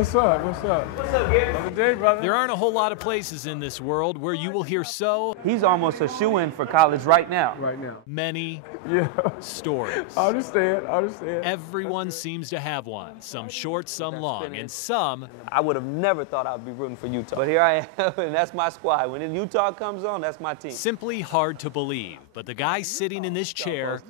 what's up? What's up? What's up, Gary? Another day, brother. There aren't a whole lot of places in this world where you will hear so He's almost a shoo-in for college right now. Right now. many Yeah. stories. I understand. Everyone seems to have one, some short, some long, and some I would have never thought I'd be rooting for Utah. But here I am, and that's my squad. When Utah comes on, that's my team. simply hard to believe. But the guy sitting in this chair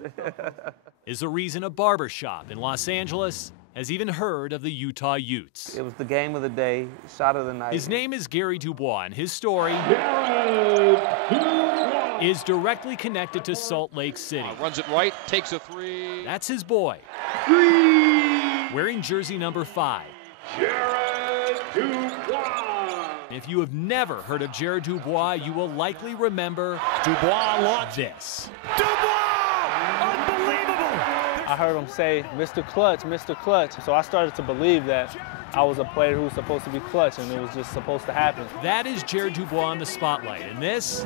is the reason a barbershop in Los Angeles has even heard of the Utah Utes. It was the game of the day, shot of the night. His name is Gary Dubois, and his story is directly connected to Salt Lake City. Runs it right, takes a three. That's his boy, wearing jersey number 5. If you have never heard of Jared Dubois, you will likely remember Dubois launched this. I heard him say, Mr. Clutch, Mr. Clutch. So I started to believe that I was a player who was supposed to be clutch, and it was just supposed to happen. That is Jared Dubois in the spotlight, and this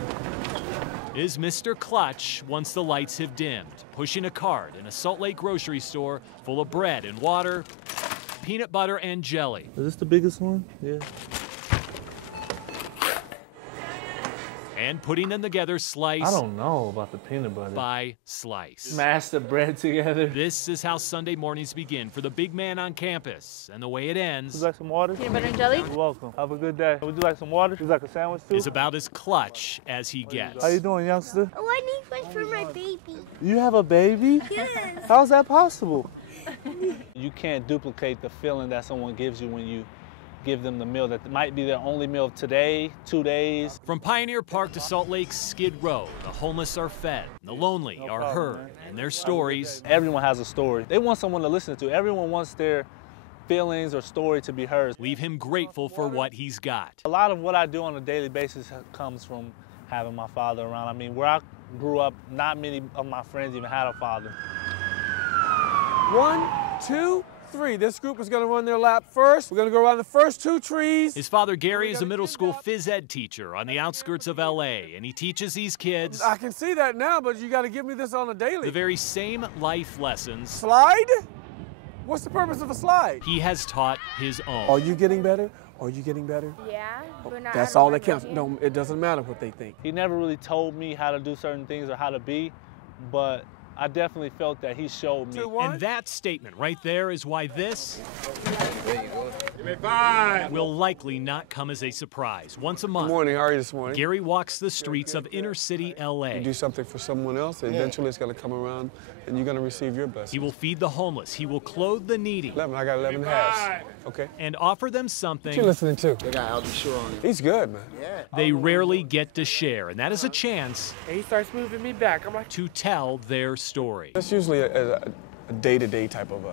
is Mr. Clutch once the lights have dimmed, pushing a cart in a Salt Lake grocery store full of bread and water, peanut butter and jelly. Is this the biggest one? Yeah. And putting them together slice I don't know about the peanut butter. by slice. Smash the bread together. This is how Sunday mornings begin for the big man on campus, and the way it Would ends you like some water? Peanut butter and jelly? You're welcome. Have a good day. Would you like some water? Would you like a sandwich too? is about as clutch as he gets. How you doing, youngster? Oh, I need French for my baby. You have a baby? Yes. How's that possible? You can't duplicate the feeling that someone gives you when you give them the meal that might be their only meal of today, 2 days. From Pioneer Park to Salt Lake's Skid Row, the homeless are fed, the lonely are heard, and their stories. Everyone has a story. They want someone to listen to. Everyone wants their feelings or story to be heard. Leave him grateful for what he's got. A lot of what I do on a daily basis comes from having my father around. I mean, where I grew up, not many of my friends even had a father. 1, 2, 3. This group is going to run their lap first. We're going to go around the first 2 trees. His father, Gary, is a middle school phys ed teacher on the outskirts of LA, and he teaches these kids I can see that now, but you got to give me this on a daily. the very same life lessons Slide? What's the purpose of a slide? he has taught his own. Are you getting better? Are you getting better? Yeah, but not. That's all that counts. No, it doesn't matter what they think. He never really told me how to do certain things or how to be, but I definitely felt that he showed me. 2, 1. And that statement right there is why this Give me 5. will likely not come as a surprise. Once a month, Good morning. How are you this morning? Gary walks the streets of inner city LA. You do something for someone else, eventually it's going to come around and you're going to receive your blessing. He will feed the homeless. He will clothe the needy 11. I got 11 halves. Okay. and offer them What you something listening to? They got Aldi Shore on it. He's good, man. they rarely get to share. And that is a chance And he starts moving me back. I'm like, to tell their story. That's usually a day-to-day type of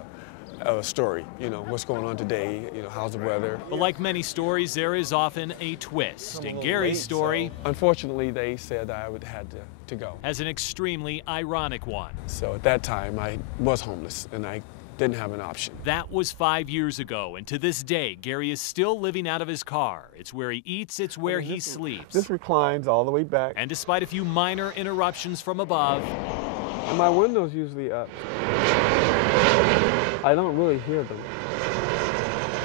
a story. You know, what's going on today, you know, how's the weather. But like many stories, there is often a twist. And Gary's story Unfortunately, they said I would had to go. has an extremely ironic one. So at that time, I was homeless and I didn't have an option. That was 5 years ago, and to this day, Gary is still living out of his car. It's where he eats, it's where he sleeps. This reclines all the way back. And despite a few minor interruptions from above, And my window's usually up. I don't really hear them.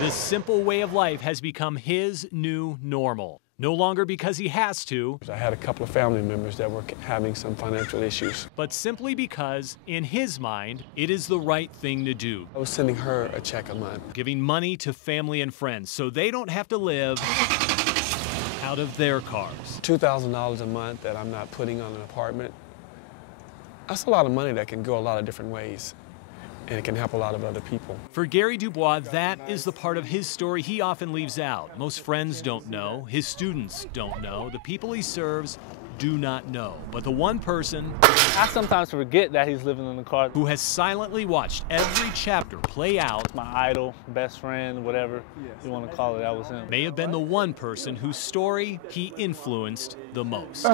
this simple way of life has become his new normal. No longer because he has to, I had a couple of family members that were having some financial issues. but simply because, in his mind, it is the right thing to do. I was sending her a check a month. Giving money to family and friends so they don't have to live out of their cars. $2,000 a month that I'm not putting on an apartment. That's a lot of money that can go a lot of different ways, and it can help a lot of other people. For Gary Dubois, that is the part of his story he often leaves out. Most friends don't know, his students don't know, the people he serves do not know. But the one person I sometimes forget that he's living in the car. who has silently watched every chapter play out My idol, best friend, whatever you want to call it, that was him. may have been the one person whose story he influenced the most.